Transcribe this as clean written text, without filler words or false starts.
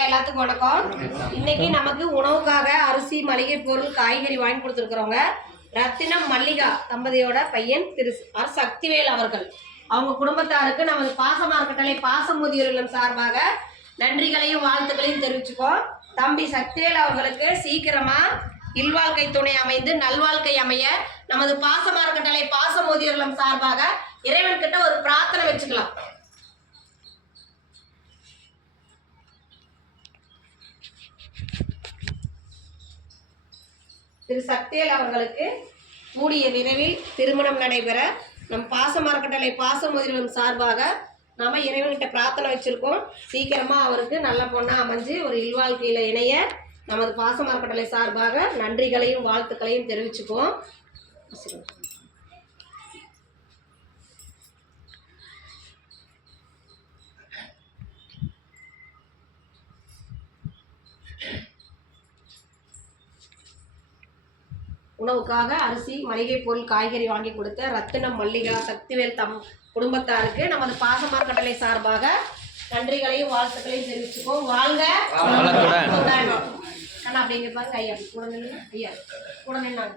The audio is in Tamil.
எல்லாத்துக்கும் வணக்கம். இன்னைக்கு நமக்கு உணவுக்காக அரிசி, மளிகை பொருள், காய்கறி வாங்கி கொடுத்துருக்குறவங்க ரத்தினம் மல்லிகா தம்பதியோட பையன் திரு ஆர் சக்திவேல் அவர்கள். அவங்க குடும்பத்தாருக்கு நமது பாசமா இருக்கட்டளை பாசமுதியோர் இல்லம் சார்பாக நன்றிகளையும் வாழ்த்துக்களையும் தெரிவிச்சுக்கோம். தம்பி சக்திவேல் அவர்களுக்கு சீக்கிரமா இல்வாழ்க்கை துணை அமைந்து நல்வாழ்க்கை அமைய நமது பாசமா இருக்கட்டளை பாசமுதியோர் இல்லம் சார்பாக இறைவன் கிட்ட ஒரு பிரார்த்தனை வச்சுக்கலாம். திரு சக்திவேல் அவர்களுக்கு கூடிய விரைவில் திருமணம் நடைபெற நம் பாசமரக்கட்டளை பாசமுதிரம் சார்பாக நாம இறைவன்கிட்ட பிரார்த்தனை வச்சிருக்கோம். சீக்கிரமா அவருக்கு நல்ல பொண்ணா அமைஞ்சு ஒரு இல்வாழ்க்கையில இணைய நமது பாசமரக்கட்டளை சார்பாக நன்றிகளையும் வாழ்த்துக்களையும் தெரிவிச்சுக்குவோம். உணவுக்காக அரிசி, மளிகை பொருள், காய்கறி வாங்கி கொடுத்த ரத்தினம் மல்லிகா சக்திவேல் குடும்பத்தாருக்கு நமது பாசமார் கட்டளை சார்பாக நன்றிகளையும் வாழ்த்துக்களையும் தெரிவிச்சுக்கோம். வாழ்க அப்படிங்க பாருங்க. ஐயா கூட நின்று ஐயா கூட நின்று